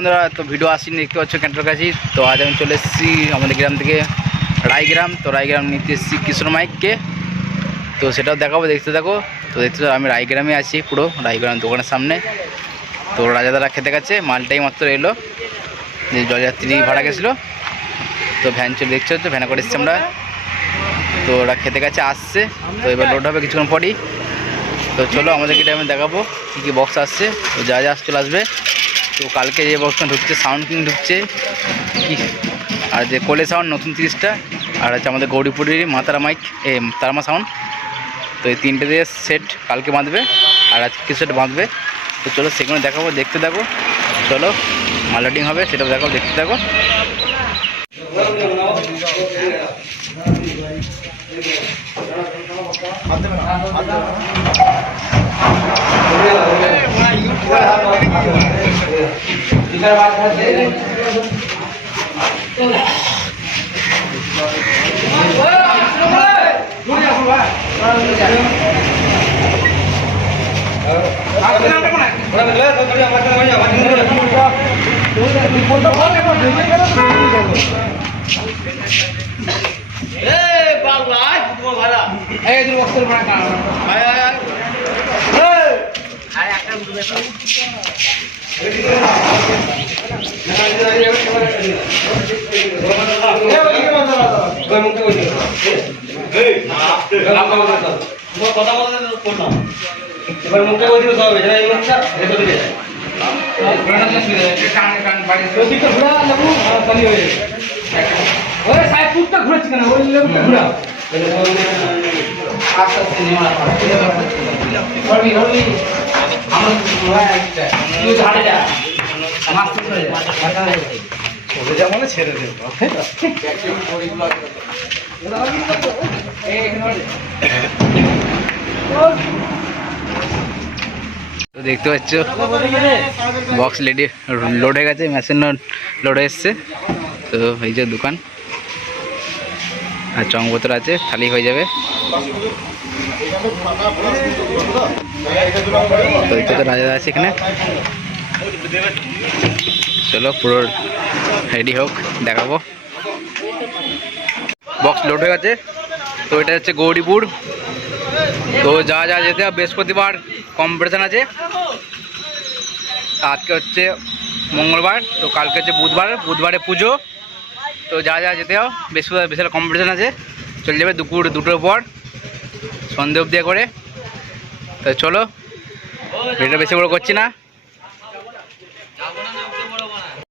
বন্ধুরা, তো ভিডিও আসিনি, দেখতে পাচ্ছ ক্যান্টার কাছে। তো আজ আমি চলে এসেছি আমাদের গ্রাম থেকে রায়গ্রাম। তো রায়গ্রাম নিতে এসেছি কৃষ্ণ মাইককে। তো সেটাও দেখাবো, দেখতে থাকো। তো দেখতে আমি রায়গ্রামে আছি পুরো রায়গ্রাম দোকানের সামনে। তো রাজা রাজাদারা খেতে গেছে মালটাই মাত্র এলো। যে জলযাত্রী ভাড়া গেছিল। তো ভ্যান চলে, দেখতে হচ্ছে ভ্যানে করে এসছি আমরা। তো ওরা খেতে গেছে আসছে। তো এবার লোড হবে কিছুক্ষণ পরই। তো চলো, আমাদেরকে আমি দেখাবো, কী কী বক্স আসছে। তো যা যা চলে আসবে। তো কালকে যে বক্সটা ঢুকছে সাউন্ড কিং ঢুকছে আর যে কোলে সাউন্ড নতুন তিরিশটা, আর হচ্ছে আমাদের গৌরীপুরের মাতারা মাইক এ, তারামা সাউন্ড তো এই তিনটে দিয়ে সেট কালকে বাঁধবে, আর আজকে কিছু সেট বাঁধবে? তো চলো সেগুলো দেখাবো, দেখতে থাকো। চলো মার্কেটিং হবে সেটাও দেখাবো, দেখতে থাকো। এবার মুখটা বলছিল সব এটা এই মুখটা ভেতর দিকে যায় প্রতিটা ঘোরা লেবু খালি ওই সাইড ফুটটা ঘুরেছি কেন ওই লেবুটা ঘোরা আস্তে আস্তে নেওয়া করবি করবি আমার ছেড়ে দে তো দেখতে পাচ্ছ বক্স লেডি লোড হয়ে গেছে মেশিন লোড এসছে। তো এই যে দোকান, আর চং বোতল আছে খালি হয়ে যাবে। তো রাজা আছে এখানে। চলো, পুরো রেডি হোক, দেখাবো। বক্স লোড হয়ে গেছে। তো এটা হচ্ছে গৌরীপুর। তো যা যা যেতে বৃহস্পতিবার কম্পিটিশান আছে। আজকে হচ্ছে মঙ্গলবার, তো কালকে হচ্ছে বুধবার, বুধবারে পুজো। তো যা যা যেতে হবে, বৃহস্পতিবার বিশাল কম্পিটিশান আছে। চলে যাবে দুপুর দুটোর পর, সন্ধে অবধি করে। তো চলো, ভিডিওটা বেশি বড় করছি না।